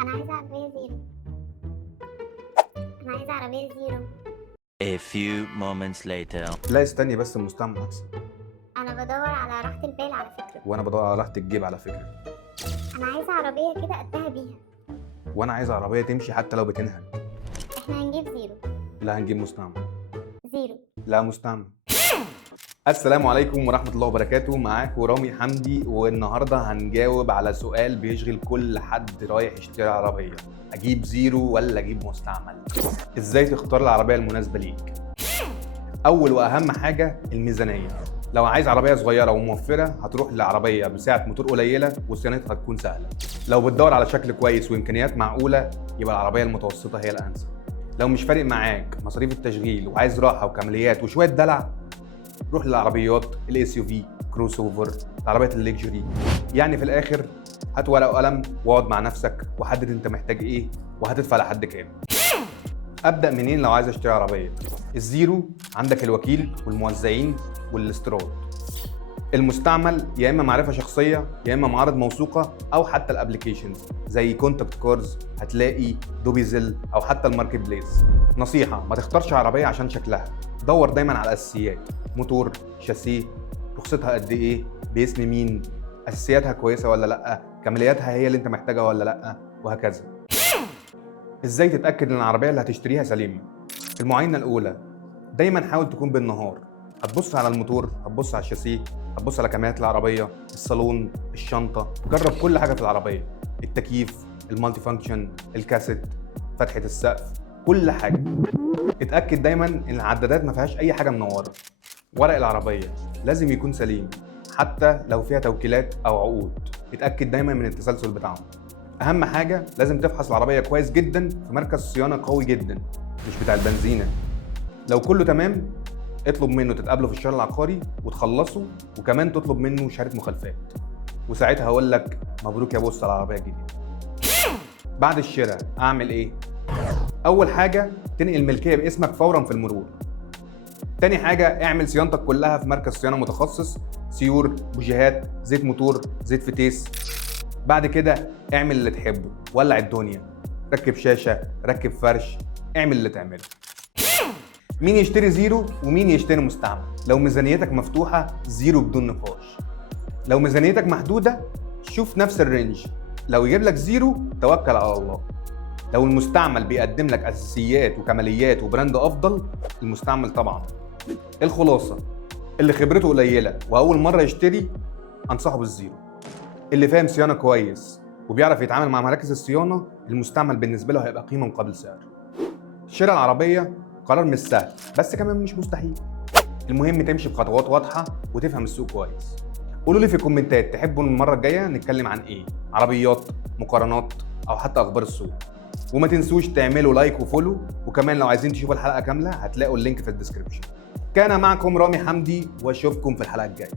انا عايزه عربيه زيرو. انا عايزه عربيه زيرو. A few moments later. لا استني بس، المستعمل احسن. انا بدور على راحه البال على فكره. وانا بدور على راحه الجيب على فكره. انا عايزه عربيه كده قدها بيها. وانا عايز عربيه تمشي حتى لو بتنهج. احنا هنجيب زيرو. لا هنجيب مستعمل. زيرو. لا مستعمل. السلام عليكم ورحمه الله وبركاته، معاكم رامي حمدي، والنهارده هنجاوب على سؤال بيشغل كل حد رايح يشتري عربيه: اجيب زيرو ولا اجيب مستعمل؟ ازاي تختار العربيه المناسبه ليك؟ اول واهم حاجه الميزانيه. لو عايز عربيه صغيره وموفره هتروح لعربيه بسعه موتور قليله وصيانتها هتكون سهله. لو بتدور على شكل كويس وامكانيات معقوله يبقى العربيه المتوسطه هي الانسب. لو مش فارق معاك مصاريف التشغيل وعايز راحه وكماليات وشويه دلع، روح للعربيات الاس يو في، كروس اوفر، العربيات الليكجري. يعني في الاخر هات ورقه وقلم واقعد مع نفسك وحدد انت محتاج ايه وهتدفع لحد كام. ابدا منين لو عايز اشتري عربيه؟ الزيرو عندك الوكيل والموزعين والاستيراد. المستعمل يا اما معرفه شخصيه يا اما معارض موثوقه او حتى الابلكيشنز زي كونتاكت كارز، هتلاقي دوبيزل او حتى الماركت بليس. نصيحه: ما تختارش عربيه عشان شكلها، دور دايما على الاساسيات: موتور، شاسيه، رخصتها قد ايه، باسم مين، اساسياتها كويسه ولا لا، كمالياتها هي اللي انت محتاجها ولا لا، وهكذا. ازاي تتاكد ان العربيه اللي هتشتريها سليمه؟ المعاينه الاولى دايما حاول تكون بالنهار. هتبص على الموتور، هتبص على الشاسيه، هتبص على كماليات العربيه، الصالون، الشنطه، جرب كل حاجه في العربيه: التكييف، المالتي فانكشن، الكاسيت، فتحه السقف، كل حاجه. اتاكد دايما ان العدادات ما فيهاش اي حاجه منوره. ورق العربيه لازم يكون سليم حتى لو فيها توكيلات او عقود، اتاكد دايما من التسلسل بتاعهم. اهم حاجه لازم تفحص العربيه كويس جدا في مركز صيانه قوي جدا، مش بتاع البنزينه. لو كله تمام اطلب منه تتقابلوا في الشهر العقاري وتخلصوا، وكمان تطلب منه شهاده مخالفات، وساعتها هقول لك مبروك يا بص على العربيه الجديده. بعد الشراء اعمل ايه؟ اول حاجه تنقل الملكيه باسمك فورا في المرور. تاني حاجه اعمل صيانتك كلها في مركز صيانه متخصص: سيور، بوجيهات، زيت موتور، زيت فتيس. بعد كده اعمل اللي تحبه، ولع الدنيا، ركب شاشه، ركب فرش، اعمل اللي تعمله. مين يشتري زيرو ومين يشتري مستعمل؟ لو ميزانيتك مفتوحه زيرو بدون نقاش. لو ميزانيتك محدوده شوف نفس الرينج، لو يجيب لك زيرو توكل على الله. لو المستعمل بيقدم لك اساسيات وكماليات وبراند افضل، المستعمل طبعا. الخلاصه: اللي خبرته قليله واول مره يشتري انصحه بالزيرو. اللي فاهم صيانه كويس وبيعرف يتعامل مع مراكز الصيانه، المستعمل بالنسبه له هيبقى قيمه مقابل سعر. شراء العربيه قرار مش سهل بس كمان مش مستحيل. المهم تمشي بخطوات واضحه وتفهم السوق كويس. قولوا لي في الكومنتات تحبوا المره الجايه نتكلم عن ايه؟ عربيات، مقارنات، او حتى اخبار السوق. وما تنسوش تعملوا لايك وفولو، وكمان لو عايزين تشوفوا الحلقه كامله هتلاقوا اللينك في الديسكربشن. كان معكم رامي حمدي واشوفكم في الحلقه الجايه.